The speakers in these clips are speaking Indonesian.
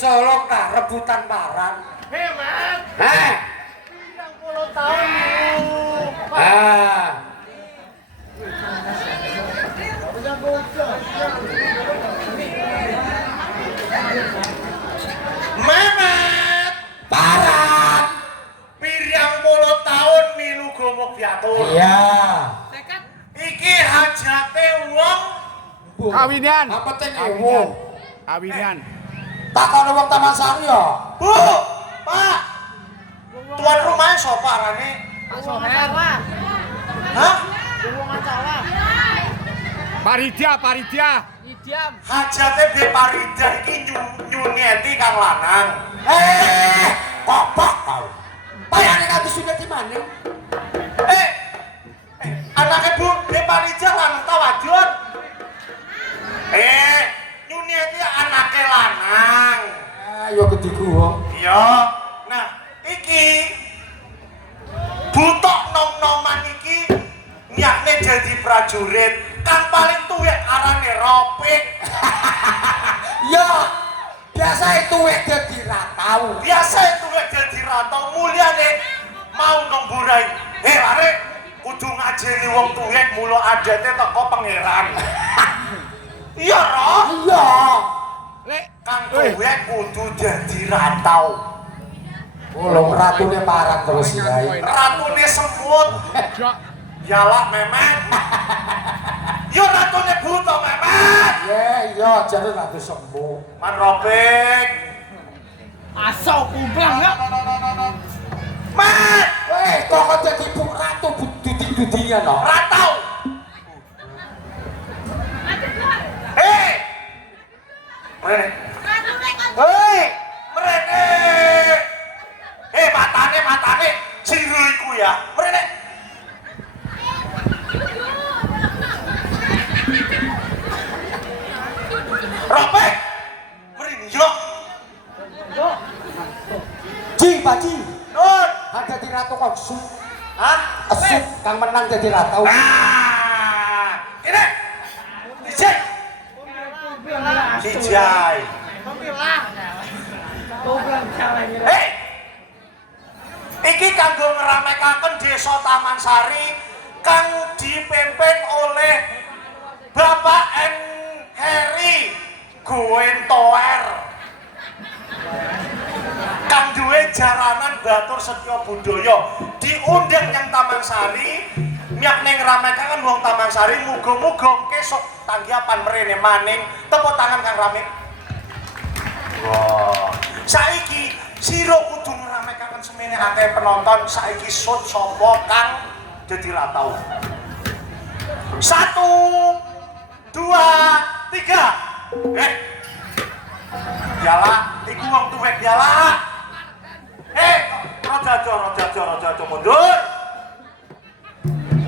Solo kah rebutan parang? Hemat. 30 tahun lu. Memet Parang. pirang puluh tahun milu gomok diatur. Iya. Iki hajate wong Kawinian. Apa teh ewo? Kawinian. Tak kono wong Taman Sari ya. Bu, Pak. Tuan rumahnya sapa arane? Pak Soher. Hah? Wong Ancala. Paridia. Idiam. Hajate Be Parida iki nyuniati kang lanang. Kopok kau. Payane kan disunati maning. Anake Bu Be Parida lanang ta wadon? Nyuniati anake lanang. Ayo ketiku wong. Iya. Nah, iki butok nom-noman iki nyakne jadi prajurit. Kan paling tuwek arane Ropik. Yo, biasa itu wek dadi ratau. Biasa itu wek jadi ratau mulyane mau nang burai. Arek kudu ngajeni wong tuwek mula adate teko pangeran. Iya, Roh. Iya. Lek Kang tuwek kudu jadi ratau. Ulung ratune parang terus Yai. Ratune semut. jak Yalah Memet. Yo ratune buta Memet. Iya, jare ratu sembuh. Man Ropik. Asal kumplang ya. Met, Kok dadi bu ratu dudi-dudinya no. ratau. Mrene. Mrene. Matane jiru iku ya. Mrene. Ropik. Mrene yo. Pak Ji. Nun. Dadi ratu kok su. Hah? Esuk kang menang dadi ratau. Kene. Dicek. Kijai. Iki kanggo ngeramekaken Desa Taman Sari kang dipimpin oleh Bapak N. Heri Goentoer. Kang duwe jaranan Batur Setyo Budaya diundang yang Taman Sari nyakne ngramekaken wong Taman Sari muga-muga kesuk tanggapan mrene maning tepuk tangan kang rame. Wah, saiki sira kudu ngramekaken semene akeh penonton saiki sut sapa kang dadi ratau. 1 2 3. Yala, iku wong tuwek yala. Rojajo mundur.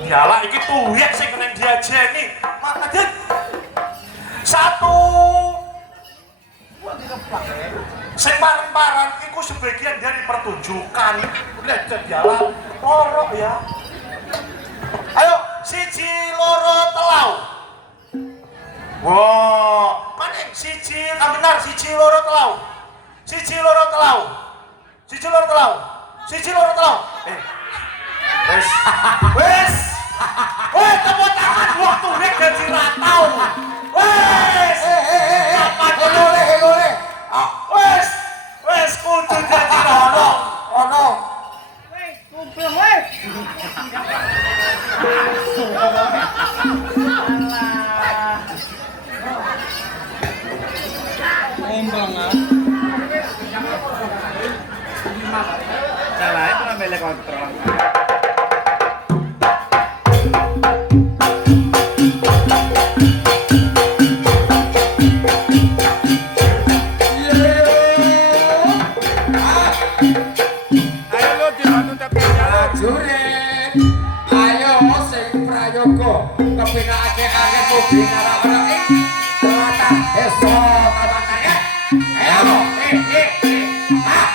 Yala iki tuwek sing kena diajeni. Makadit. 1. Sing pareng-pareng iku sebagian dari pertunjukan. Lihat yala, loro ya. Ayo, 1 2 3. Wow, maning 1 benar 1 2 3. 1 2 3. 1 2 3. 1 2 3. Wes. Wes, tepuk tangan waktu wek dadi ratau. Wes. Boleh. Wes kudu dadi ono. Kumplang weh. Kumplang ah. kontrol. Ayo lu dibantu tepinya lu. Prajurit, ayo sing prayoga kepinake akeh mobil ora iki tlatah desa Tamankarya. Ayo, ah.